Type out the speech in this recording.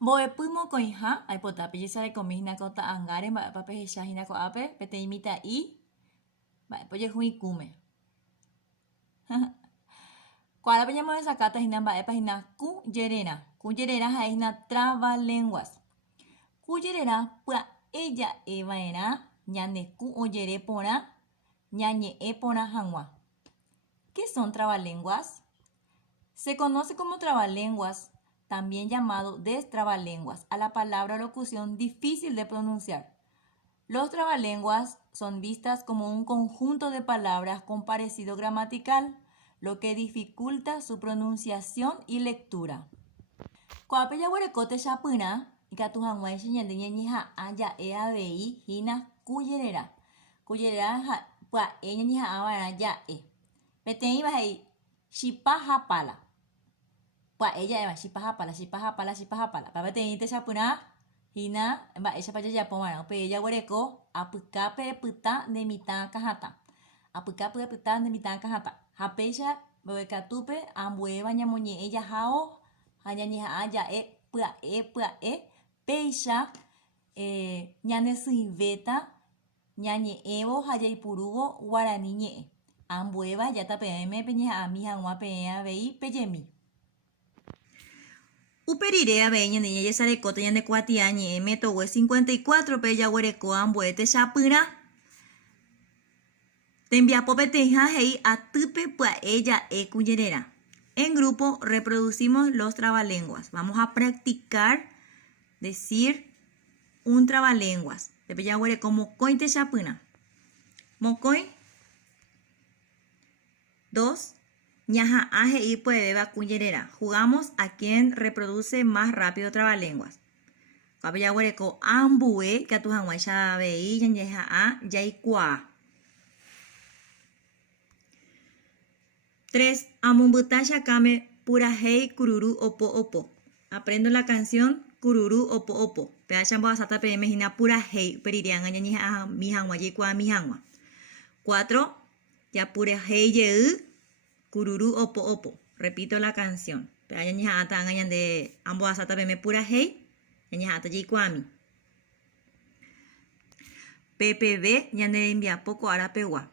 Mbo'epy mokõiha aipotápe jesarekómi kota ángare mba'épape hecha hína ko'ápe peteĩ mitã'i mba'épa ojehu ikũme. Kuárape ñamoresakáta hína mba'épa hína kujererã. Kujererã ha'e hína trava-lenguas. Kujererã pya'eja'eva'erã ñane ku ojere porã ñañe'ẽ porã hag̃ua. ¿Qué son trabalenguas? Se conoce como trabalenguas, también llamado destrabalenguas, a la palabra o locución difícil de pronunciar. Los trabalenguas son vistas como un conjunto de palabras con parecido gramatical, lo que dificulta su pronunciación y lectura. Kuápe jaguareko techapyrã ikatu hag̃uáicha ñande ñañeha'ã ja'e avei hína kujererã. Kujererã pya'e ñañeha'ãva'erã ja'e. Peteĩva he'i chipa hapala. Pya'e ja'éva chipa hapala, chipa hapala, chipa hapala. Peteĩ techapyrã hína mba'éichapa jajapova'erã. Upéi jaguareko apykápe epytã nde mitã akãhatã. Apykápe epytã nde mitã akãhatã. Ha péicha mbo'ekatúpe ambuéva ñamoñe'ẽ jaháo ha ñañeha'ã ja'e pya'e péicha ñane sỹivéta ñañe'ẽvo ha jaipurúvo Guarani ñe'ẽ. Ambuéva játa peẽme peñeha'ãmi hag̃ua peẽ avei pejemi. Uperire avei ñande ñajesarekóta ñande kuati'a ñe'ẽ Metogue 54 pe jaguareko ambue techapyrã. Tembiapo peteĩha he'i atýpe pya'e ja'e kujererã. En grupo reproducimos los trabalenguas. Vamos a practicar decir un trabalenguas. Pepe jaguareko mokõi techapyrã. Mokõi 2. Ñaha'ã he'i pya'evéva kujererã. Jugamos a quien reproduce más rápido trabalenguas. Kuápe jaguareko ambue katu hag̃uáicha avei ñañeha'ã jaikuaa. 3. Amombytã chakãme purahéi kururu opo opo. Aprendo la canción kururu opo opo. Peacha mbo'asáta peẽme hína purahéi uperire'ãnga ñañeha'ãmi hag̃ua jaikuaami hag̃ua. 4. Japurahéi jey kururu opo opo. Repito la canción. Pea ñañeha'ãta'ãnga ñande ambo'asáta peẽme purahéi ñañeha'ãta jaikuaami. PPV ñane rembiapo ko'ára pegua.